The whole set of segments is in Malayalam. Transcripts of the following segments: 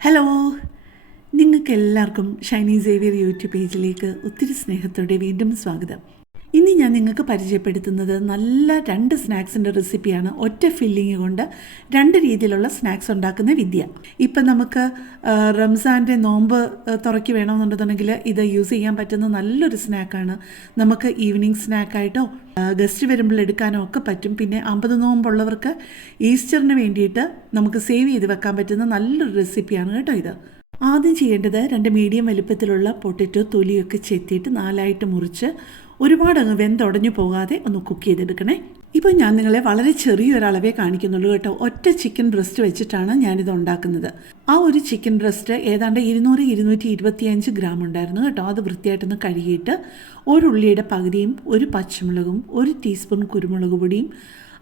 ഹലോ നിങ്ങൾക്ക് എല്ലാവർക്കും ഷൈനി സേവിയർ യൂട്യൂബ് പേജിലേക്ക് ഒത്തിരി സ്നേഹത്തോടെ വീണ്ടും സ്വാഗതം. ഇനി ഞാൻ നിങ്ങൾക്ക് പരിചയപ്പെടുത്തുന്നത് നല്ല രണ്ട് സ്നാക്സിന്റെ റെസിപ്പിയാണ് ഒറ്റ ഫില്ലിങ് കൊണ്ട് രണ്ട് രീതിയിലുള്ള സ്നാക്സ് ഉണ്ടാക്കുന്ന വിദ്യ. ഇപ്പം നമുക്ക് റംസാന്റെ നോമ്പ് തുറക്കി വേണമെന്നുണ്ടെന്നുണ്ടെങ്കിൽ ഇത് യൂസ് ചെയ്യാൻ പറ്റുന്ന നല്ലൊരു സ്നാക്കാണ്. നമുക്ക് ഈവനിങ് സ്നാക്കായിട്ടോ ഗസ്റ്റ് വരുമ്പോൾ എടുക്കാനോ ഒക്കെ പറ്റും. പിന്നെ അമ്പത് നോമ്പുള്ളവർക്ക് ഈസ്റ്ററിന് വേണ്ടിയിട്ട് നമുക്ക് സേവ് ചെയ്ത് വെക്കാൻ പറ്റുന്ന നല്ലൊരു റെസിപ്പിയാണ് കേട്ടോ ഇത്. ആദ്യം ചെയ്യേണ്ടത് രണ്ട് മീഡിയം വലുപ്പത്തിലുള്ള പൊട്ടറ്റോ തൊലിയൊക്കെ ചെത്തിയിട്ട് നാലായിട്ട് മുറിച്ച് ഒരുപാട് അങ്ങ് വെന്തുടഞ്ഞു പോകാതെ ഒന്ന് കുക്ക് ചെയ്തെടുക്കണേ. ഇപ്പോൾ ഞാൻ നിങ്ങളെ വളരെ ചെറിയൊരളവേ കാണിക്കുന്നുള്ളൂ കേട്ടോ. ഒറ്റ ചിക്കൻ ബ്രസ്റ്റ് വെച്ചിട്ടാണ് ഞാനിത് ഉണ്ടാക്കുന്നത്. ആ ഒരു ചിക്കൻ ബ്രസ്റ്റ് ഏതാണ്ട് ഇരുന്നൂറ് ഇരുന്നൂറ്റി ഇരുപത്തിയഞ്ച് ഗ്രാം ഉണ്ടായിരുന്നു കേട്ടോ. അത് വൃത്തിയായിട്ടൊന്ന് കഴുകിയിട്ട് ഒരു ഉള്ളിയുടെ പകുതിയും ഒരു പച്ചമുളകും ഒരു ടീസ്പൂൺ കുരുമുളക് പൊടിയും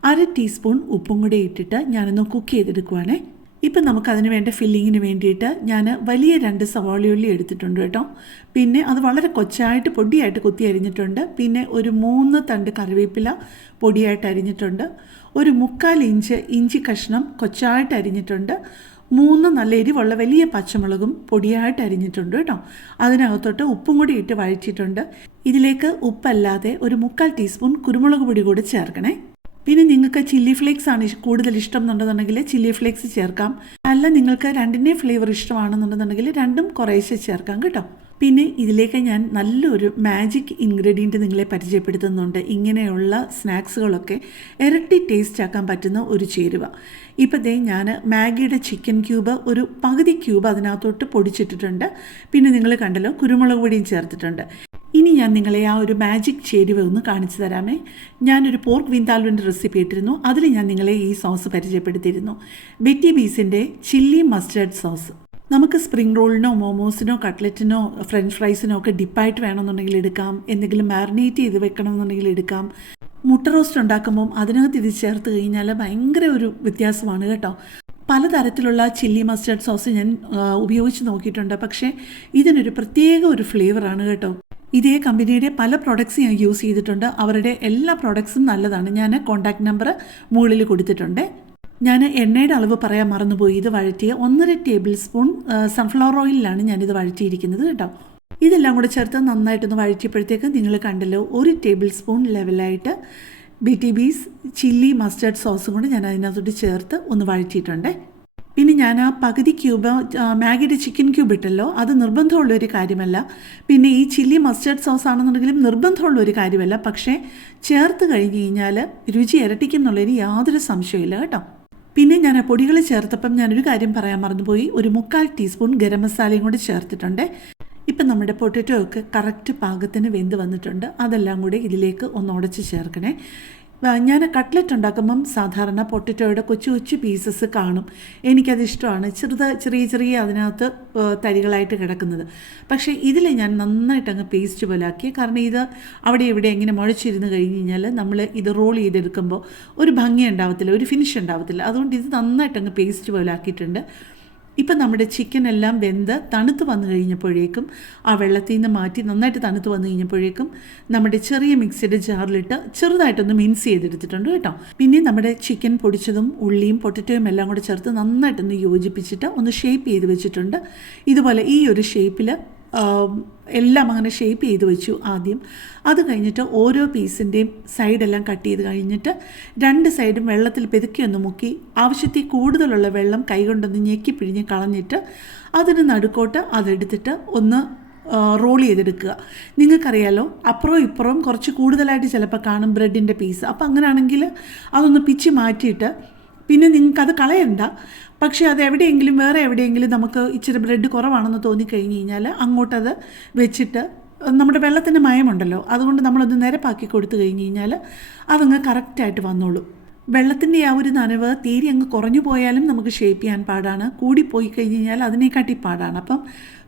അര ടീസ്പൂൺ ഉപ്പും കൂടി ഇട്ടിട്ട് ഞാനൊന്ന് കുക്ക് ചെയ്തെടുക്കുവാണേ. ഇപ്പം നമുക്കതിന് വേണ്ട ഫില്ലിങ്ങിന് വേണ്ടിയിട്ട് ഞാൻ വലിയ രണ്ട് സവാളയുള്ളി എടുത്തിട്ടുണ്ട് കേട്ടോ. പിന്നെ അത് വളരെ കൊച്ചായിട്ട് പൊടിയായിട്ട് കുത്തി അരിഞ്ഞിട്ടുണ്ട്. പിന്നെ ഒരു മൂന്ന് തണ്ട് കറിവേപ്പില പൊടിയായിട്ട് അരിഞ്ഞിട്ടുണ്ട്. ഒരു മുക്കാൽ ഇഞ്ച് ഇഞ്ചി കഷ്ണം കൊച്ചായിട്ട് അരിഞ്ഞിട്ടുണ്ട്. മൂന്ന് നല്ല എരിവുള്ള വലിയ പച്ചമുളകും പൊടിയായിട്ട് അരിഞ്ഞിട്ടുണ്ട് കേട്ടോ. അതിനകത്തോട്ട് ഉപ്പും കൂടി ഇട്ട് വഴറ്റിയിട്ടുണ്ട്. ഇതിലേക്ക് ഉപ്പല്ലാതെ ഒരു മുക്കാൽ ടീസ്പൂൺ കുരുമുളക് പൊടി കൂടി ചേർക്കണേ. പിന്നെ നിങ്ങൾക്ക് ചില്ലി ഫ്ലേക്സ് ആണ് കൂടുതൽ ഇഷ്ടം എന്നുണ്ടെന്നുണ്ടെങ്കിൽ ചില്ലി ഫ്ലേക്സ് ചേർക്കാം. അല്ല നിങ്ങൾക്ക് രണ്ടിന്റെ ഫ്ലേവർ ഇഷ്ടമാണെന്നുണ്ടെന്നുണ്ടെങ്കിൽ രണ്ടും കുറേശ്ശെ ചേർക്കാം കേട്ടോ. പിന്നെ ഇതിലേക്ക് ഞാൻ നല്ലൊരു മാജിക് ഇൻഗ്രീഡിയന്റ് നിങ്ങളെ പരിചയപ്പെടുത്തുന്നുണ്ട്. ഇങ്ങനെയുള്ള സ്നാക്സുകളൊക്കെ ഇരട്ടി ടേസ്റ്റ് ആക്കാൻ പറ്റുന്ന ഒരു ചേരുവ. ഇപ്പോൾ ദേ ഞാൻ മാഗിയുടെ ചിക്കൻ ക്യൂബ് ഒരു പകുതി ക്യൂബ് അതിനകത്തോട്ട് പൊടിച്ചിട്ടിട്ടുണ്ട്. പിന്നെ നിങ്ങൾ കണ്ടല്ലോ കുരുമുളക് പൊടിയും ചേർത്തിട്ടുണ്ട്. ഇനി ഞാൻ നിങ്ങളെ ആ ഒരു മാജിക് ചേരുവ ഒന്ന് കാണിച്ചു തരാമേ. ഞാനൊരു പോർക്ക് വിന്താലുവിന്റെ റെസിപ്പി ഇട്ടിരുന്നു. അതിൽ ഞാൻ നിങ്ങളെ ഈ സോസ് പരിചയപ്പെടുത്തിയിരുന്നു. ബെറ്റി ബീസിന്റെ ചില്ലി മസ്റ്റേർഡ് സോസ് നമുക്ക് സ്പ്രിംഗ് റോളിനോ മോമോസിനോ കട്ട്ലറ്റിനോ ഫ്രഞ്ച് ഫ്രൈസിനോ ഒക്കെ ഡിപ്പായിട്ട് വേണമെന്നുണ്ടെങ്കിൽ എടുക്കാം. എന്തെങ്കിലും മാറിനേറ്റ് ചെയ്ത് വെക്കണമെന്നുണ്ടെങ്കിൽ എടുക്കാം. മുട്ട റോസ്റ്റ് ഉണ്ടാക്കുമ്പം അതിനകത്ത് ഇത് ചേർത്ത് കഴിഞ്ഞാൽ ഭയങ്കര ഒരു വ്യത്യാസമാണ് കേട്ടോ. പലതരത്തിലുള്ള ചില്ലി മസ്റ്റേർഡ് സോസ് ഞാൻ ഉപയോഗിച്ച് നോക്കിയിട്ടുണ്ട്. പക്ഷേ ഇതിനൊരു പ്രത്യേക ഒരു ഫ്ലേവറാണ് കേട്ടോ. ഇതേ കമ്പനിയുടെ പല പ്രോഡക്ട്സ് ഞാൻ യൂസ് ചെയ്തിട്ടുണ്ട്. അവരുടെ എല്ലാ പ്രോഡക്ട്സും നല്ലതാണ്. ഞാൻ കോൺടാക്ട് നമ്പർ മുകളിൽ കൊടുത്തിട്ടുണ്ട്. ഞാൻ എണ്ണയുടെ അളവ് പറയാൻ മറന്നുപോയി. ഇത് വഴറ്റിയ ഒന്നര ടേബിൾ സ്പൂൺ സൺഫ്ലവർ ഓയിലിലാണ് ഞാനിത് വഴറ്റിയിരിക്കുന്നത് കേട്ടോ. ഇതെല്ലാം കൂടെ ചേർത്ത് നന്നായിട്ടൊന്ന് വഴറ്റിയപ്പോഴത്തേക്ക് നിങ്ങൾ കണ്ടല്ലോ ഒരു tablespoon ലെവലായിട്ട് B T Bees chilli mustard സോസും കൂടി ഞാൻ അതിനകത്തോട്ട് ചേർത്ത് ഒന്ന് വഴറ്റിയിട്ടുണ്ട്. പിന്നെ ഞാൻ ആ പകുതി ക്യൂബ് മാഗിയുടെ ചിക്കൻ ക്യൂബ് ഇട്ടല്ലോ. അത് നിർബന്ധമുള്ള ഒരു കാര്യമല്ല. പിന്നെ ഈ ചില്ലി മസ്റ്റേർഡ് സോസ് ആണെന്നുണ്ടെങ്കിലും നിർബന്ധമുള്ള ഒരു കാര്യമല്ല. പക്ഷേ ചേർത്ത് കഴിഞ്ഞ് കഴിഞ്ഞാൽ രുചി ഇരട്ടിക്കും എന്നുള്ളതിന് യാതൊരു സംശയമില്ല കേട്ടോ. പിന്നെ ഞാൻ ആ പൊടികൾ ചേർത്തപ്പം ഞാനൊരു കാര്യം പറയാൻ മറന്നുപോയി. ഒരു മുക്കാൽ ടീസ്പൂൺ ഗരം മസാലയും കൂടി ചേർത്തിട്ടുണ്ട്. ഇപ്പം നമ്മുടെ പൊട്ടറ്റോ ഒക്കെ കറക്റ്റ് പാകത്തിന് വെന്ത് വന്നിട്ടുണ്ട്. അതെല്ലാം കൂടി ഇതിലേക്ക് ഒന്ന് ഉടച്ച് ചേർക്കണേ. ഞാൻ കട്ട്ലറ്റ് ഉണ്ടാക്കുമ്പം സാധാരണ പൊട്ടറ്റോയുടെ കൊച്ചു കൊച്ചു പീസസ് കാണും. എനിക്കത് ഇഷ്ടമാണ്. ചെറുത് ചെറിയ ചെറിയ അതിനകത്ത് തരികളായിട്ട് കിടക്കുന്നത്. പക്ഷേ ഇതിൽ ഞാൻ നന്നായിട്ട് അങ്ങ് പേസ്റ്റ് പോലാക്കി. കാരണം ഇത് അവിടെ ഇവിടെ എങ്ങനെ മുഴച്ചിരുന്ന് കഴിഞ്ഞ് കഴിഞ്ഞാൽ നമ്മൾ ഇത് റോൾ ചെയ്തെടുക്കുമ്പോൾ ഒരു ഭംഗി ഉണ്ടാവത്തില്ല ഒരു ഫിനിഷ് ഉണ്ടാവത്തില്ല. അതുകൊണ്ട് ഇത് നന്നായിട്ട് അങ്ങ് പേസ്റ്റ് പോലാക്കിയിട്ടുണ്ട്. ഇപ്പം നമ്മുടെ ചിക്കൻ എല്ലാം വെന്ത് തണുത്ത് വന്നു കഴിഞ്ഞപ്പോഴേക്കും ആ വെള്ളത്തിൽ നിന്ന് മാറ്റി നന്നായിട്ട് തണുത്ത് വന്നു കഴിഞ്ഞപ്പോഴേക്കും നമ്മുടെ ചെറിയ മിക്സിയുടെ ജാറിലിട്ട് ചെറുതായിട്ടൊന്ന് മിൻസ് ചെയ്തെടുത്തിട്ടുണ്ട് കേട്ടോ. പിന്നെ നമ്മുടെ ചിക്കൻ പൊടിച്ചതും ഉള്ളിയും പൊട്ടറ്റോയും എല്ലാം കൂടെ ചേർത്ത് നന്നായിട്ടൊന്ന് യോജിപ്പിച്ചിട്ട് ഒന്ന് ഷേപ്പ് ചെയ്ത് വെച്ചിട്ടുണ്ട്. ഇതുപോലെ ഈ ഒരു ഷേപ്പിൽ എല്ലാം അങ്ങനെ ഷേപ്പ് ചെയ്ത് വെച്ചു ആദ്യം. അത് കഴിഞ്ഞിട്ട് ഓരോ പീസിന്റെയും സൈഡെല്ലാം കട്ട് ചെയ്ത് കഴിഞ്ഞിട്ട് രണ്ട് സൈഡും വെള്ളത്തിൽ പെതുക്കി ഒന്ന് മുക്കി ആവശ്യത്തിൽ കൂടുതലുള്ള വെള്ളം കൈകൊണ്ടൊന്ന് ഞെക്കി പിഴിഞ്ഞ് കളഞ്ഞിട്ട് അതിന് നടുക്കോട്ട് അതെടുത്തിട്ട് ഒന്ന് റോൾ ചെയ്തെടുക്കുക. നിങ്ങൾക്കറിയാലോ അപ്പുറവും ഇപ്പുറവും കുറച്ച് കൂടുതലായിട്ട് ചിലപ്പോൾ കാണും ബ്രെഡിന്റെ പീസ്. അപ്പോൾ അങ്ങനെയാണെങ്കിൽ അതൊന്ന് പിച്ച് മാറ്റിയിട്ട് പിന്നെ നിങ്ങൾക്കത് കളയണ്ട. പക്ഷേ അത് എവിടെയെങ്കിലും വേറെ എവിടെയെങ്കിലും നമുക്ക് ഇച്ചിരി ബ്രെഡ് കുറവാണെന്ന് തോന്നിക്കഴിഞ്ഞ് കഴിഞ്ഞാൽ അങ്ങോട്ടത് വെച്ചിട്ട് നമ്മുടെ വെള്ളത്തിന്റെ മയമുണ്ടല്ലോ അതുകൊണ്ട് നമ്മളൊന്ന് നിരപ്പാക്കി കൊടുത്തു കഴിഞ്ഞ് കഴിഞ്ഞാൽ അതങ്ങ് കറക്റ്റായിട്ട് വന്നോളും. വെള്ളത്തിന്റെ ആ ഒരു നനവ് തീരെ അങ്ങ് കുറഞ്ഞു പോയാലും നമുക്ക് ഷേപ്പ് ചെയ്യാൻ പാടാണ്. കൂടിപ്പോയി കഴിഞ്ഞ് കഴിഞ്ഞാൽ അതിനെക്കാട്ടി പാടാണ്. അപ്പം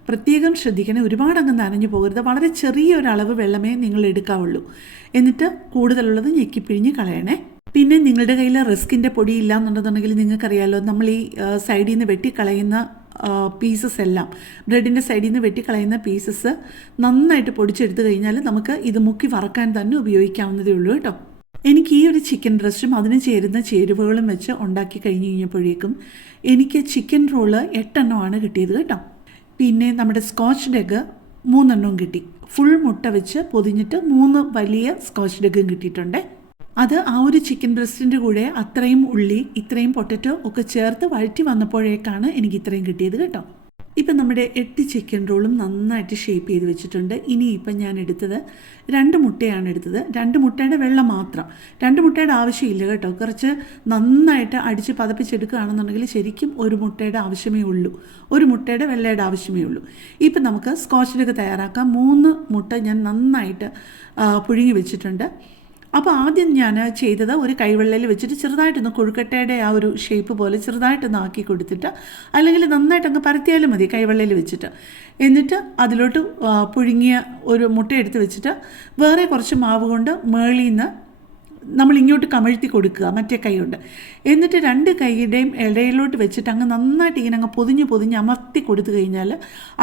പ്രത്യേകം ശ്രദ്ധിക്കണേ ഒരുപാട് അങ്ങ് നനഞ്ഞു പോകരുത്. വളരെ ചെറിയ ചെറിയൊരളവ് വെള്ളമേ നിങ്ങൾ എടുക്കാവുള്ളൂ. എന്നിട്ട് കൂടുതലുള്ളത് ഞെക്കിപ്പിഴിഞ്ഞ് കളയണേ. പിന്നെ നിങ്ങളുടെ കയ്യിൽ റിസ്കിന്റെ പൊടി ഇല്ല എന്നുണ്ടെന്നുണ്ടെങ്കിൽ നിങ്ങൾക്കറിയാലോ നമ്മൾ ഈ സൈഡിൽ നിന്ന് വെട്ടിക്കളയുന്ന പീസസ് എല്ലാം ബ്രെഡിന്റെ സൈഡിൽ നിന്ന് വെട്ടിക്കളയുന്ന പീസസ് നന്നായിട്ട് പൊടിച്ചെടുത്ത് കഴിഞ്ഞാൽ നമുക്ക് ഇത് മുക്കി വറക്കാൻ തന്നെ ഉപയോഗിക്കാവുന്നതേ ഉള്ളൂ കേട്ടോ. എനിക്ക് ഈ ഒരു ചിക്കൻ ബ്രസ്റ്റും അതിന് ചേരുന്ന ചേരുവകളും വെച്ച് ഉണ്ടാക്കി കഴിഞ്ഞ് കഴിഞ്ഞപ്പോഴേക്കും എനിക്ക് ചിക്കൻ റോൾ എട്ടെണ്ണമാണ് കിട്ടിയത് കേട്ടോ. പിന്നെ നമ്മുടെ സ്കോച്ച് ഡെഗ് മൂന്നെണ്ണവും കിട്ടി. ഫുൾ മുട്ട വെച്ച് പൊതിഞ്ഞിട്ട് മൂന്ന് വലിയ സ്കോച്ച് ഡെഗും കിട്ടിയിട്ടുണ്ട്. അത് ആ ഒരു ചിക്കൻ ബ്രസ്റ്റിന്റെ കൂടെ അത്രയും ഉള്ളി ഇത്രയും പൊട്ടറ്റോ ഒക്കെ ചേർത്ത് വഴറ്റി വന്നപ്പോഴേക്കാണ് എനിക്ക് ഇത്രയും കിട്ടിയത് കേട്ടോ. ഇപ്പം നമ്മുടെ എട്ട് ചിക്കൻ റോളും നന്നായിട്ട് ഷേപ്പ് ചെയ്ത് വെച്ചിട്ടുണ്ട്. ഇനി ഇപ്പം ഞാൻ എടുത്തത് രണ്ട് മുട്ടയാണ് എടുത്തത്. രണ്ട് മുട്ടയുടെ വെള്ളം മാത്രം. രണ്ട് മുട്ടയുടെ ആവശ്യമില്ല കേട്ടോ. കുറച്ച് നന്നായിട്ട് അടിച്ച് പതപ്പിച്ചെടുക്കുകയാണെന്നുണ്ടെങ്കിൽ ശരിക്കും ഒരു മുട്ടയുടെ ആവശ്യമേ ഉള്ളൂ. ഒരു മുട്ടയുടെ വെള്ളയുടെ ആവശ്യമേ ഉള്ളൂ. ഇപ്പം നമുക്ക് സ്കോച്ചിലൊക്കെ തയ്യാറാക്കാം. മൂന്ന് മുട്ട ഞാൻ നന്നായിട്ട് പുഴുങ്ങി വെച്ചിട്ടുണ്ട്. അപ്പോൾ ആദ്യം ഞാൻ ചെയ്തത് ഒരു കൈവെള്ളയിൽ വെച്ചിട്ട് ചെറുതായിട്ടൊന്ന് കൊഴുക്കട്ടയുടെ ആ ഒരു ഷേപ്പ് പോലെ ചെറുതായിട്ടൊന്ന് ആക്കി കൊടുത്തിട്ട് അല്ലെങ്കിൽ നന്നായിട്ട് അങ്ങ് പരത്തിയാലും മതി കൈവെള്ളയിൽ വെച്ചിട്ട്. എന്നിട്ട് അതിലോട്ട് പുഴുങ്ങിയ ഒരു മുട്ട എടുത്ത് വെച്ചിട്ട് വേറെ കുറച്ച് മാവ് കൊണ്ട് മേളിൽ നിന്ന് നമ്മൾ ഇങ്ങോട്ട് കമഴ്ത്തി കൊടുക്കുക മറ്റേ കൈ കൊണ്ട് എന്നിട്ട് രണ്ട് കൈയുടെയും ഇടയിലോട്ട് വെച്ചിട്ട് അങ്ങ് നന്നായിട്ട് ഇങ്ങനെ അങ്ങ് പൊതിഞ്ഞ് പൊതിഞ്ഞ് അമർത്തി കൊടുത്തു കഴിഞ്ഞാൽ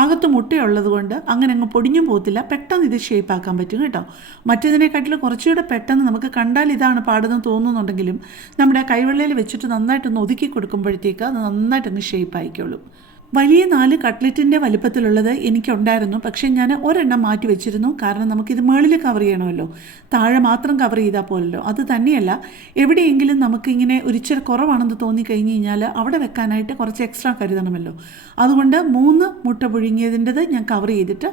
അകത്ത് മുട്ടയുള്ളത് കൊണ്ട് അങ്ങനെ അങ്ങ് പൊടിഞ്ഞും പോകത്തില്ല. പെട്ടെന്ന് ഇത് ഷേപ്പ് ആക്കാൻ പറ്റും കേട്ടോ. മറ്റേതിനെക്കാട്ടിലും കുറച്ചുകൂടെ പെട്ടെന്ന് നമുക്ക് കണ്ടാൽ ഇതാണ് പാടുന്നത് തോന്നുന്നുണ്ടെങ്കിലും നമ്മുടെ കൈവെള്ളയിൽ വെച്ചിട്ട് നന്നായിട്ടൊന്ന് ഒതുക്കി കൊടുക്കുമ്പോഴത്തേക്ക് അത് നന്നായിട്ടൊന്ന് ഷേപ്പ് ആയിക്കോളും. വലിയ നാല് കട്ട്ലറ്റിന്റെ വലിപ്പത്തിലുള്ളത് എനിക്കുണ്ടായിരുന്നു. പക്ഷേ ഞാൻ ഒരെണ്ണം മാറ്റി വെച്ചിരുന്നു. കാരണം നമുക്കിത് മുകളിൽ കവർ ചെയ്യണമല്ലോ. താഴെ മാത്രം കവർ ചെയ്താൽ പോലല്ലോ അത് തന്നെയല്ല. എവിടെയെങ്കിലും നമുക്കിങ്ങനെ ഒരിച്ചിരി കുറവാണെന്ന് തോന്നി തോന്നിക്കഴിഞ്ഞ് കഴിഞ്ഞാൽ അവിടെ വെക്കാനായിട്ട് കുറച്ച് എക്സ്ട്രാ കരുതണമല്ലോ. അതുകൊണ്ട് മൂന്ന് മുട്ട പുഴുങ്ങിയതിന്റെത് ഞാൻ കവർ ചെയ്തിട്ട്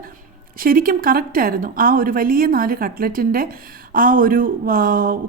ശരിക്കും കറക്റ്റായിരുന്നു ആ ഒരു വലിയ നാല് കട്ട്ലറ്റിന്റെ ആ ഒരു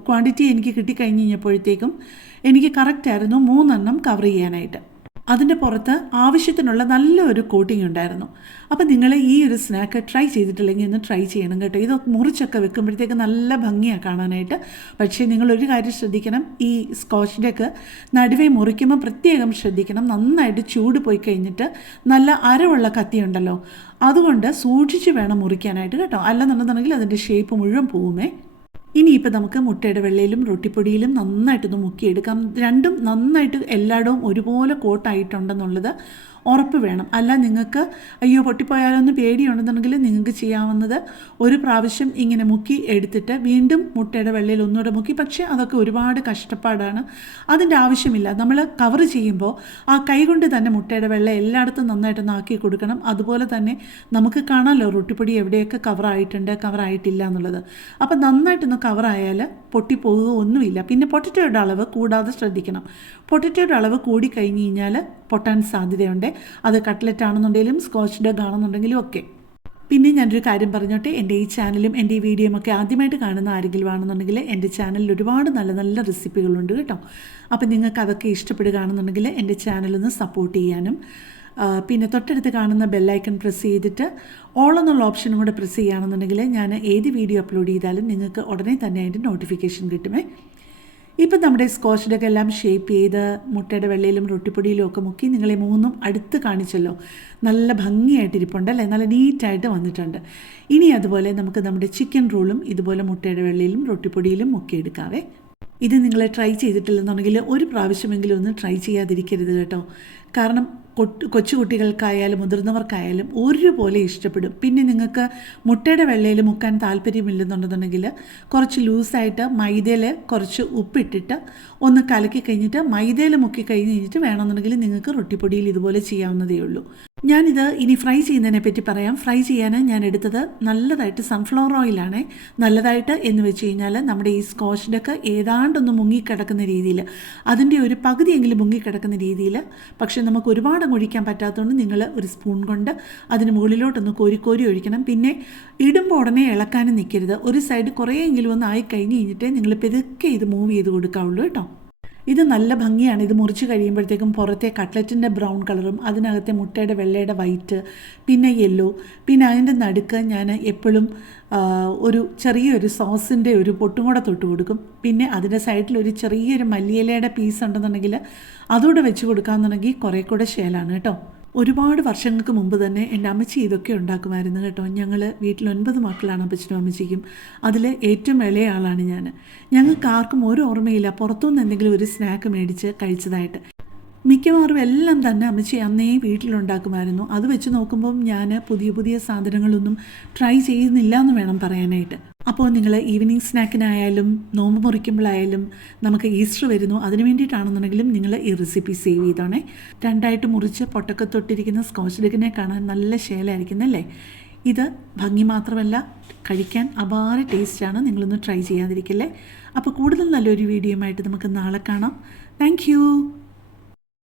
ക്വാണ്ടിറ്റി എനിക്ക് കിട്ടിക്കഴിഞ്ഞ് കഴിഞ്ഞപ്പോഴത്തേക്കും എനിക്ക് കറക്റ്റായിരുന്നു മൂന്നെണ്ണം കവർ ചെയ്യാനായിട്ട്. അതിന്റെ പുറത്ത് ആവശ്യത്തിനുള്ള നല്ലൊരു കോട്ടിംഗ് ഉണ്ടായിരുന്നു. അപ്പോൾ നിങ്ങൾ ഈ ഒരു സ്നാക്ക് ട്രൈ ചെയ്തിട്ടില്ലെങ്കിൽ ഒന്ന് ട്രൈ ചെയ്യണം കേട്ടോ. ഇത് മുറിച്ചൊക്കെ വെക്കുമ്പോഴത്തേക്ക് നല്ല ഭംഗിയാണ് കാണാനായിട്ട്. പക്ഷേ നിങ്ങളൊരു കാര്യം ശ്രദ്ധിക്കണം. ഈ സ്കോച്ചിന്റെയൊക്കെ നടുവേ മുറിക്കുമ്പോൾ പ്രത്യേകം ശ്രദ്ധിക്കണം. നന്നായിട്ട് ചൂട് പോയി കഴിഞ്ഞിട്ട് നല്ല അരവുള്ള കത്തിയുണ്ടല്ലോ അതുകൊണ്ട് സൂക്ഷിച്ച് വേണം മുറിക്കാനായിട്ട് കേട്ടോ. അല്ലെന്നുണ്ടെന്നുണ്ടെങ്കിൽ അതിന്റെ ഷേപ്പ് മുഴുവൻ പോവുമേ. ഇനിയിപ്പോൾ നമുക്ക് മുട്ടയുടെ വെള്ളയിലും റൊട്ടിപ്പൊടിയിലും നന്നായിട്ടൊന്ന് മുക്കിയെടുക്കാം. രണ്ടും നന്നായിട്ട് എല്ലായിടവും ഒരുപോലെ കോട്ടായിട്ടുണ്ടെന്നുള്ളത് ഉറപ്പ് വേണം. അല്ല നിങ്ങൾക്ക് അയ്യോ പൊട്ടിപ്പോയാലൊന്ന് പേടിയുണ്ടെന്നുണ്ടെങ്കിൽ നിങ്ങൾക്ക് ചെയ്യാവുന്നത് ഒരു പ്രാവശ്യം ഇങ്ങനെ മുക്കി എടുത്തിട്ട് വീണ്ടും മുട്ടയുടെ വെള്ളയിൽ ഒന്നുകൂടെ മുക്കി. പക്ഷേ അതൊക്കെ ഒരുപാട് കഷ്ടപ്പാടാണ്. അതിന്റെ ആവശ്യമില്ല. നമ്മൾ കവർ ചെയ്യുമ്പോൾ ആ കൈകൊണ്ട് തന്നെ മുട്ടയുടെ വെള്ള എല്ലായിടത്തും നന്നായിട്ടൊന്ന് ആക്കി കൊടുക്കണം. അതുപോലെ തന്നെ നമുക്ക് കാണാമല്ലോ റൊട്ടിപ്പൊടി എവിടെയൊക്കെ കവറായിട്ടുണ്ട് കവറായിട്ടില്ല എന്നുള്ളത്. അപ്പം നന്നായിട്ടൊന്ന് കവറായാൽ പൊട്ടിപ്പോകുക ഒന്നുമില്ല. പിന്നെ പൊട്ടറ്റോയുടെ അളവ് കൂടാതെ ശ്രദ്ധിക്കണം. പൊട്ടറ്റോയുടെ അളവ് കൂടി കഴിഞ്ഞ് കഴിഞ്ഞാൽ പൊട്ടാൻ സാധ്യതയുണ്ട്. അത് കട്ട്ലറ്റ് ആണെന്നുണ്ടെങ്കിലും സ്കോച്ച് ഡഗ് ആണെന്നുണ്ടെങ്കിലും ഒക്കെ. പിന്നെ ഞാനൊരു കാര്യം പറഞ്ഞോട്ടെ എന്റെ ഈ ചാനലും എന്റെ ഈ വീഡിയോയും ഒക്കെ ആദ്യമായിട്ട് കാണുന്ന ആരെങ്കിലും ആണെന്നുണ്ടെങ്കിൽ എന്റെ ചാനലിൽ ഒരുപാട് നല്ല നല്ല റെസിപ്പികളുണ്ട് കേട്ടോ. അപ്പം നിങ്ങൾക്ക് അതൊക്കെ ഇഷ്ടപ്പെടുകയാണെന്നുണ്ടെങ്കിൽ എന്റെ ചാനലൊന്ന് സപ്പോർട്ട് ചെയ്യാനും പിന്നെ തൊട്ടടുത്ത് കാണുന്ന ബെല്ലൈക്കൺ പ്രസ് ചെയ്തിട്ട് ഓൾ എന്നുള്ള ഓപ്ഷനും കൂടെ പ്രസ് ചെയ്യുകയാണെന്നുണ്ടെങ്കിൽ ഞാൻ ഏത് വീഡിയോ അപ്ലോഡ് ചെയ്താലും നിങ്ങൾക്ക് ഉടനെ തന്നെ അതിന്റെ നോട്ടിഫിക്കേഷൻ കിട്ടുമേ. ഇപ്പം നമ്മുടെ സ്കോച്ചിലൊക്കെ എല്ലാം ഷേപ്പ് ചെയ്ത് മുട്ടയുടെ വെള്ളയിലും റൊട്ടിപ്പൊടിയിലും ഒക്കെ മുക്കി നിങ്ങളെ മൂന്നും അടുത്ത് കാണിച്ചല്ലോ. നല്ല ഭംഗിയായിട്ട് ഇരിപ്പുണ്ട് അല്ലേ? നല്ല നീറ്റായിട്ട് വന്നിട്ടുണ്ട്. ഇനി അതുപോലെ നമുക്ക് നമ്മുടെ ചിക്കൻ റോളും ഇതുപോലെ മുട്ടയുടെ വെള്ളയിലും റൊട്ടിപ്പൊടിയിലും മുക്കിയെടുക്കാവേ ഇത് നിങ്ങൾ ട്രൈ ചെയ്തിട്ടില്ലെന്നുണ്ടെങ്കിൽ ഒരു പ്രാവശ്യമെങ്കിലും ഒന്ന് ട്രൈ ചെയ്യാതിരിക്കരുത് കേട്ടോ. കാരണം കൊട്ടു കൊച്ചുകുട്ടികൾക്കായാലും മുതിർന്നവർക്കായാലും ഒരുപോലെ ഇഷ്ടപ്പെടും. പിന്നെ നിങ്ങൾക്ക് മുട്ടയുടെ വെള്ളയിൽ മുക്കാൻ താല്പര്യമില്ലെന്നുണ്ടെന്നുണ്ടെങ്കിൽ കുറച്ച് ലൂസായിട്ട് മൈദയിൽ കുറച്ച് ഉപ്പിട്ടിട്ട് ഒന്ന് കലക്കി കഴിഞ്ഞിട്ട് മൈദയിൽ മുക്കി കഴിഞ്ഞ് കഴിഞ്ഞിട്ട് വേണമെന്നുണ്ടെങ്കിൽ നിങ്ങൾക്ക് റൊട്ടിപ്പൊടിയിൽ ഇതുപോലെ ചെയ്യാവുന്നതേ ഉള്ളൂ. ഞാനിത് ഇനി ഫ്രൈ ചെയ്യുന്നതിനെ പറ്റി പറയാം. ഫ്രൈ ചെയ്യാൻ ഞാൻ എടുത്തത് നല്ലതായിട്ട് സൺഫ്ലവർ ഓയിലാണ് നല്ലതായിട്ട് എന്ന് വെച്ച് കഴിഞ്ഞാൽ നമ്മുടെ ഈ സ്കോച്ചിന്റെയൊക്കെ ഏതാണ്ടൊന്ന് മുങ്ങിക്കിടക്കുന്ന രീതിയിൽ അതിന്റെ ഒരു പകുതിയെങ്കിലും മുങ്ങിക്കിടക്കുന്ന രീതിയിൽ പക്ഷേ നമുക്ക് ഒരുപാട് ഒഴിക്കാൻ പറ്റാത്തതുകൊണ്ട് നിങ്ങൾ ഒരു സ്പൂൺ കൊണ്ട് അതിന് മുകളിലോട്ടൊന്ന് കോരി കോരി ഒഴിക്കണം. പിന്നെ ഇടുമ്പോൾ ഉടനെ ഇളക്കാനും നിൽക്കരുത് ഒരു സൈഡ് കുറേയെങ്കിലും ഒന്ന് ആയി കഴിഞ്ഞ് കഴിഞ്ഞിട്ടേ നിങ്ങൾ പെതുക്കെ ഇത് മൂവ് ചെയ്ത് കൊടുക്കാവുള്ളൂ കേട്ടോ. ഇത് നല്ല ഭംഗിയാണ്. ഇത് മുറിച്ച് കഴിയുമ്പോഴത്തേക്കും പുറത്തെ കട്ട്ലറ്റിന്റെ ബ്രൗൺ കളറും അതിനകത്തെ മുട്ടയുടെ വെള്ളയുടെ വൈറ്റ് പിന്നെ യെല്ലോ പിന്നെ അതിന്റെ നടുക്ക് ഞാൻ എപ്പോഴും ഒരു ചെറിയൊരു സോസിന്റെ ഒരു പൊട്ടും കൂടെ തൊട്ട് കൊടുക്കും. പിന്നെ അതിന്റെ സൈഡിൽ ഒരു ചെറിയൊരു മല്ലിയിലയുടെ പീസ് ഉണ്ടെന്നുണ്ടെങ്കിൽ അതുകൂടെ വെച്ച് കൊടുക്കാമെന്നുണ്ടെങ്കിൽ കുറേ കൂടെ ശേലാണ് കേട്ടോ. ഒരുപാട് വർഷങ്ങൾക്ക് മുമ്പ് തന്നെ എന്റെ അമ്മച്ചി ഇതൊക്കെ ഉണ്ടാക്കുമായിരുന്നു കേട്ടോ. ഞങ്ങൾ വീട്ടിൽ ഒൻപത് മക്കളാണ് അപ്പച്ചനും അമ്മച്ചിക്കും. അതിൽ ഏറ്റവും ഇളയ ആളാണ് ഞാൻ ഞങ്ങൾക്ക് ആർക്കും ഒരു ഓർമ്മയില്ല. പുറത്തുനിന്ന് എന്തെങ്കിലും ഒരു സ്നാക്ക് മേടിച്ച് കഴിച്ചതായിട്ട്. മിക്കവാറും എല്ലാം തന്നെ അമ്മച്ചി അന്നേ വീട്ടിലുണ്ടാക്കുമായിരുന്നു. അത് വെച്ച് നോക്കുമ്പം ഞാൻ പുതിയ പുതിയ സാധനങ്ങളൊന്നും ട്രൈ ചെയ്യുന്നില്ല എന്ന് വേണം പറയാനായിട്ട്. അപ്പോൾ നിങ്ങൾ ഈവനിങ് സ്നാക്കിനായാലും നോമ്പ് മുറിക്കുമ്പോഴായാലും നമുക്ക് ഈസ്റ്റർ വരുന്നു. അതിന് വേണ്ടിയിട്ടാണെന്നുണ്ടെങ്കിലും നിങ്ങൾ ഈ റെസിപ്പി സേവ് ചെയ്താണേ. രണ്ടായിട്ട് മുറിച്ച് പൊട്ടൊക്കെ തൊട്ടിരിക്കുന്ന സ്കോച്ച് ഡിഗിനെ കാണാൻ നല്ല ശേലായിരിക്കുന്നല്ലേ ഇത് ഭംഗി മാത്രമല്ല കഴിക്കാൻ അപാര ടേസ്റ്റാണ് നിങ്ങളൊന്ന് ട്രൈ ചെയ്യാതിരിക്കല്ലേ? അപ്പോൾ കൂടുതൽ നല്ലൊരു വീഡിയോ ആയിട്ട് നമുക്ക് നാളെ കാണാം. താങ്ക്